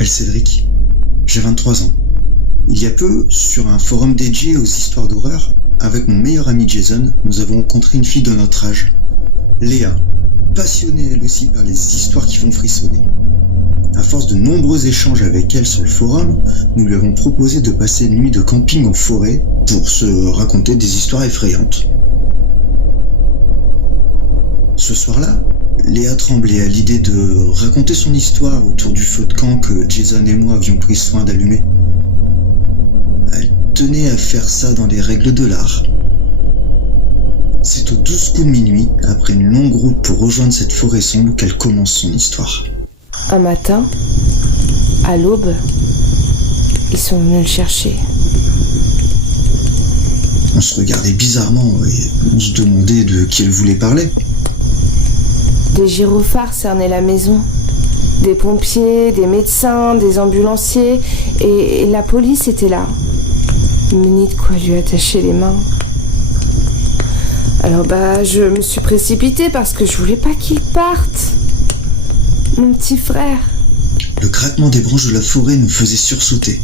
m'appelle Cédric. J'ai 23 ans. Il y a peu, sur un forum dédié aux histoires d'horreur, avec mon meilleur ami Jason, nous avons rencontré une fille de notre âge, Léa, passionnée elle aussi par les histoires qui font frissonner. À force de nombreux échanges avec elle sur le forum, nous lui avons proposé de passer une nuit de camping en forêt pour se raconter des histoires effrayantes. Ce soir-là, Léa tremblait à l'idée de raconter son histoire autour du feu de camp que Jason et moi avions pris soin d'allumer. Elle tenait à faire ça dans les règles de l'art. C'est aux 12 coups de minuit, après une longue route pour rejoindre cette forêt sombre, qu'elle commence son histoire. Un matin, à l'aube, ils sont venus le chercher. On se regardait bizarrement et on se demandait de qui elle voulait parler. Des gyrophares cernaient la maison. Des pompiers, des médecins, des ambulanciers et la police était là. Munis de quoi lui attacher les mains. Alors je me suis précipitée parce que je voulais pas qu'il parte. Mon petit frère. Le craquement des branches de la forêt nous faisait sursauter.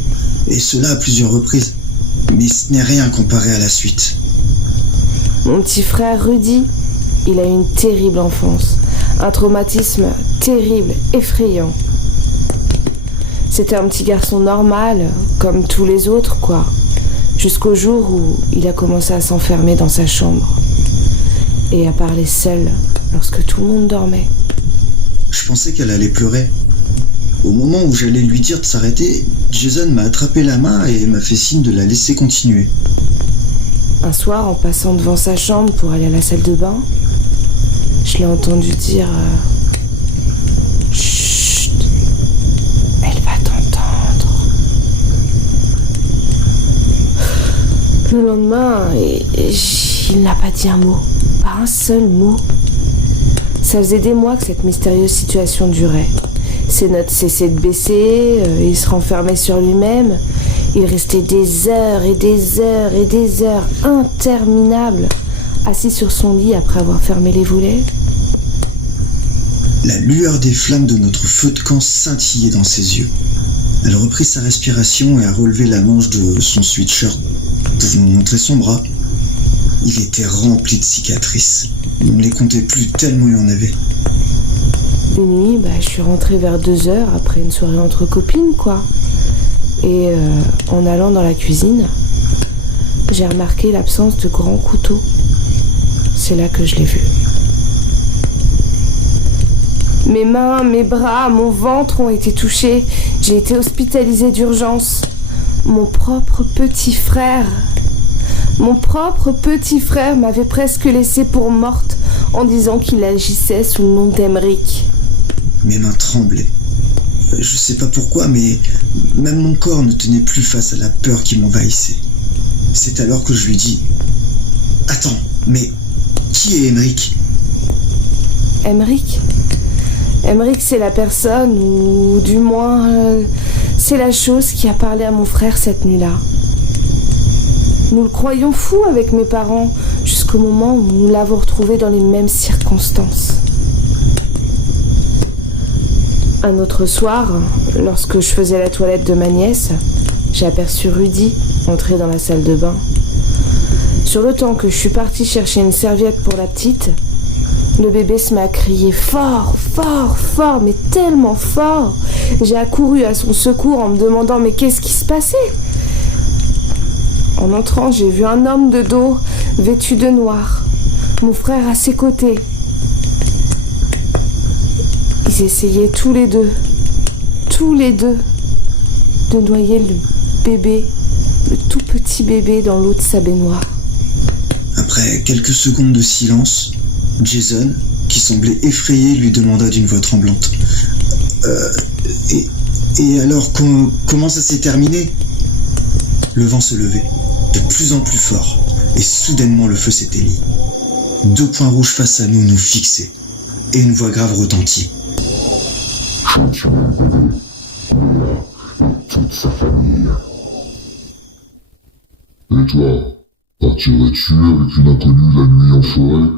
Et cela à plusieurs reprises. Mais ce n'est rien comparé à la suite. Mon petit frère Rudy, il a eu une terrible enfance. Un traumatisme terrible, effrayant. C'était un petit garçon normal, comme tous les autres, quoi. Jusqu'au jour où il a commencé à s'enfermer dans sa chambre. Et à parler seul, lorsque tout le monde dormait. Je pensais qu'elle allait pleurer. Au moment où j'allais lui dire de s'arrêter, Jason m'a attrapé la main et m'a fait signe de la laisser continuer. Un soir, en passant devant sa chambre pour aller à la salle de bain, je l'ai entendu dire Chut, elle va t'entendre. Le lendemain, il n'a pas dit un mot, pas un seul mot. Ça faisait des mois que cette mystérieuse situation durait. Ses notes cessaient de baisser, il se renfermait sur lui-même. Il restait des heures et des heures et des heures interminables, assis sur son lit après avoir fermé les volets. La lueur des flammes de notre feu de camp scintillait dans ses yeux. Elle reprit sa respiration et a relevé la manche de son sweatshirt pour nous montrer son bras. Il était rempli de cicatrices. On ne les comptait plus tellement il y en avait. Une nuit, je suis rentrée vers 2h après une soirée entre copines, quoi. Et en allant dans la cuisine, j'ai remarqué l'absence de grands couteaux. C'est là que je l'ai vu. Mes mains, mes bras, mon ventre ont été touchés. J'ai été hospitalisée d'urgence. Mon propre petit frère m'avait presque laissée pour morte en disant qu'il agissait sous le nom d'Emeric. Mes mains tremblaient. Je sais pas pourquoi, mais même mon corps ne tenait plus face à la peur qui m'envahissait. C'est alors que je lui dis « Attends, mais qui est Emeric ?» Emeric ? Emeric, c'est la personne, ou du moins, c'est la chose qui a parlé à mon frère cette nuit-là. Nous le croyions fou avec mes parents, jusqu'au moment où nous l'avons retrouvé dans les mêmes circonstances. Un autre soir, lorsque je faisais la toilette de ma nièce, j'ai aperçu Rudy entrer dans la salle de bain. Sur le temps que je suis partie chercher une serviette pour la petite, le bébé se met à crier fort, fort, fort, mais tellement fort. J'ai accouru à son secours en me demandant mais qu'est-ce qui se passait ? En entrant, j'ai vu un homme de dos, vêtu de noir, mon frère à ses côtés. Ils essayaient tous les deux, de noyer le bébé, le tout petit bébé dans l'eau de sa baignoire. Après quelques secondes de silence, Jason, qui semblait effrayé, lui demanda d'une voix tremblante et alors, comment ça s'est terminé ? Le vent se levait, de plus en plus fort, et soudainement le feu s'éteignit. 2 points rouges face à nous nous fixaient, et une voix grave retentit. Je tué le bébé, Léa et toute sa famille. Et toi, partirais-tu avec une inconnue la nuit en forêt ?